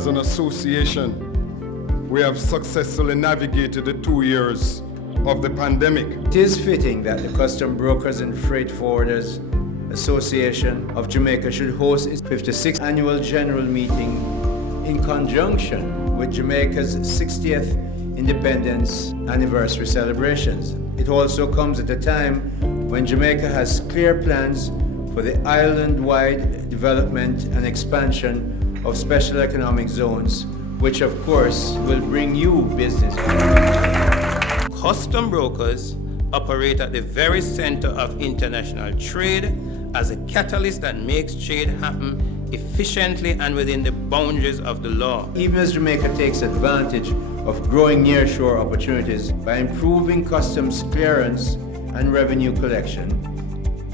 as an association, we have successfully navigated the 2 years of the pandemic. It is fitting that the Custom Brokers and Freight Forwarders Association of Jamaica should host its 56th annual general meeting in conjunction with Jamaica's 60th independence anniversary celebrations. It also comes at a time when Jamaica has clear plans for the island-wide development and expansion of special economic zones, which of course will bring you business. Custom brokers operate at the very center of international trade as a catalyst that makes trade happen efficiently and within the boundaries of the law. Even as Jamaica takes advantage of growing nearshore opportunities by improving customs clearance and revenue collection,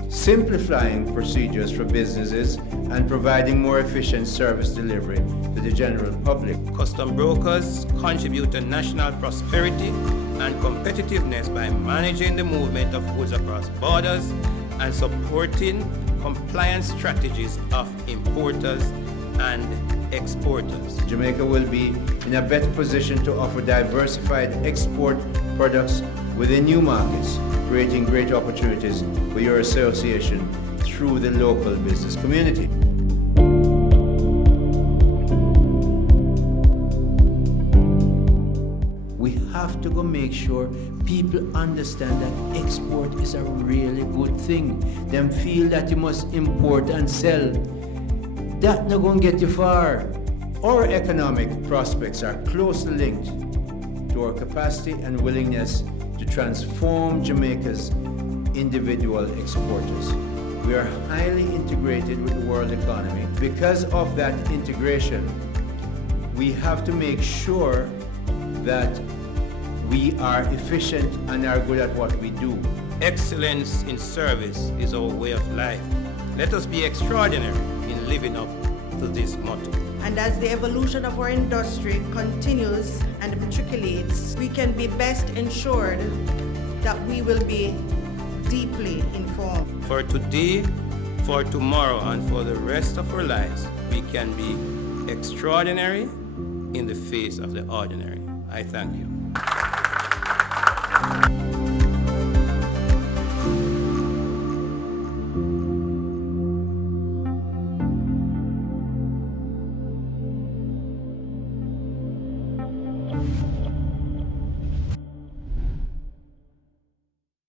simplifying procedures for businesses, and providing more efficient service delivery to the general public. Custom brokers contribute to national prosperity and competitiveness by managing the movement of goods across borders and supporting compliance strategies of importers and exporters. Jamaica will be in a better position to offer diversified export products within new markets, creating great opportunities for your association through the local business community. We have to go make sure people understand that export is a really good thing. Them feel that you must import and sell. That not gonna get you far. Our economic prospects are closely linked to our capacity and willingness to transform Jamaica's individual exporters. We are highly integrated with the world economy. Because of that integration, we have to make sure that we are efficient and are good at what we do. Excellence in service is our way of life. Let us be extraordinary in living up to this motto. And as the evolution of our industry continues and matriculates, we can be best ensured that we will be deeply informed. For today, for tomorrow, and for the rest of our lives, we can be extraordinary in the face of the ordinary. I thank you.